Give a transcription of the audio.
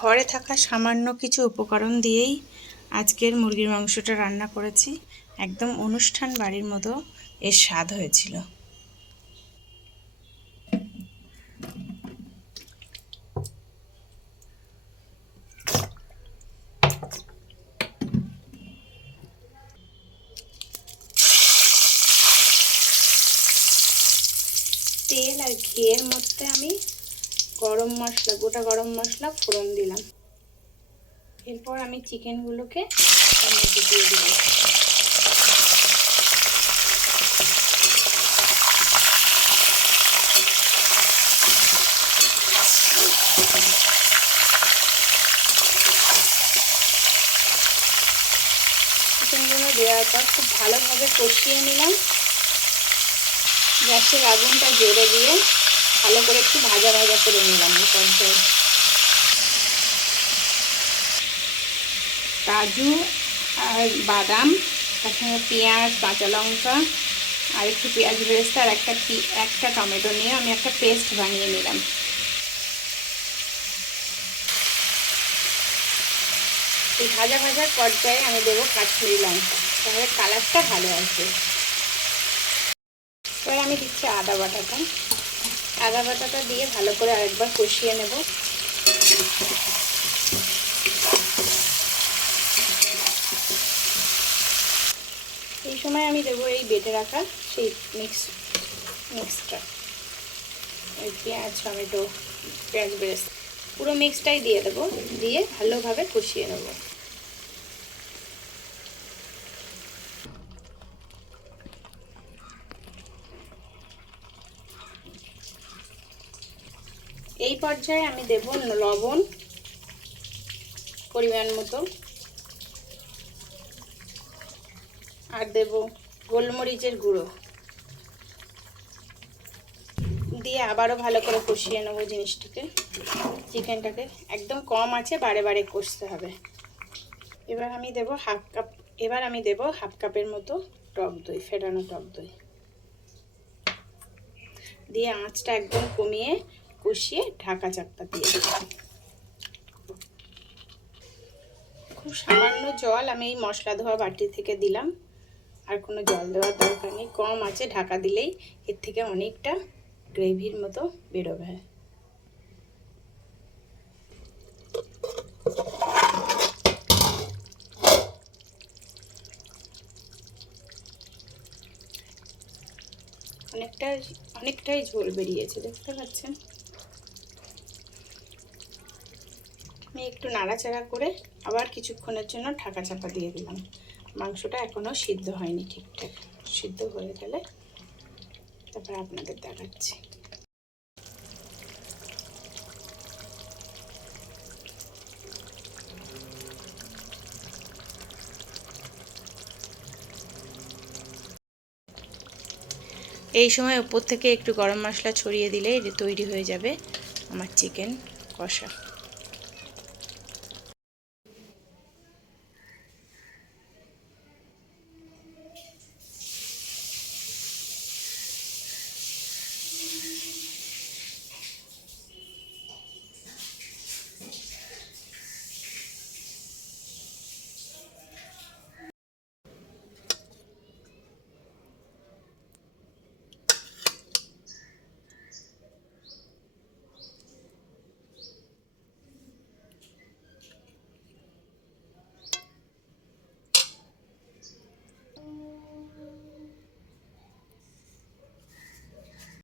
ঘরে থাকা সামান্য কিছু উপকরণ দিয়েই আজকের মুরগির মাংসটা রান্না করেছি। একদম অনুষ্ঠান বাড়ির মতো এর স্বাদ হয়েছিল। তেল আর ঘিয়ের মধ্যে আমি গোটা গরম মশলা ফোড়ন দিলাম। এরপর আমি চিকেনগুলোকে তার মধ্যে দিয়ে দিলাম। চিকেনগুলো দেওয়ার পর খুব ভালোভাবে কষিয়ে নিলাম। গ্যাসের আগুনটা জোরে দিয়ে ভালো করে একটু ভাজা ভাজা করে নিলাম। এই পর্যায়ে কাজু আর বাদাম, তার সঙ্গে পেঁয়াজ, কাঁচা লঙ্কা আর একটু পেঁয়াজ বেরেস্তা আর একটা টমেটো নিয়ে আমি একটা পেস্ট বানিয়ে নিলাম। এই ভাজা ভাজার পর্যায়ে আমি দেবো কাশ্মীরি লঙ্কা, তাহলে কালারটা ভালো আসবে। এবার আমি দিচ্ছি আদা বাটাটা দিয়ে ভালো করে আরেকবার কষিয়ে নেব। এই সময় আমি দেবো এই বেটে রাখা সেই মিক্সটা, ওই পেঁয়াজ, টমেটো, পেঁয়াজ বেরেস্তা পুরো মিক্সটাই দিয়ে দেবো। দিয়ে ভালোভাবে কষিয়ে নেব। এই পর্যায়ে আমি দেব লবণ পরিমাণ মতো, আর দেব গোলমরিচের গুঁড়ো দিয়ে আবারও ভালো করে কষিয়ে নেবো চিকেনটাকে একদম কম আছে, বারে বারে কষতে হবে। এবার আমি দেব হাফ কাপের মতো টক দই, ফেটানো টক দই দিয়ে আঁচটা একদম কমিয়ে কষিয়ে ঢাকা চাপা দিয়ে খুব সামান্য জল আমি এই মশলা ধোয়া বাটি থেকে দিলাম। আর কোনো জল দেওয়ার দরকার নেই, কম আছে ঢাকা দিলেই এর থেকে অনেকটা গ্রেভির মতো বেরোবে। অনেকটাই ঝোল বেরিয়েছে, দেখতে পাচ্ছেন। আমি একটু নাড়াচাড়া করে আবার কিছুক্ষণের জন্য ঢাকা চাপা দিয়ে দিলাম। মাংসটা এখনও সিদ্ধ হয়নি ঠিকঠাক, সিদ্ধ হয়ে গেলে তারপর আপনাদের দেখাচ্ছি। এই সময় উপর থেকে একটু গরম মশলা ছড়িয়ে দিলে তৈরি হয়ে যাবে আমার চিকেন কষা।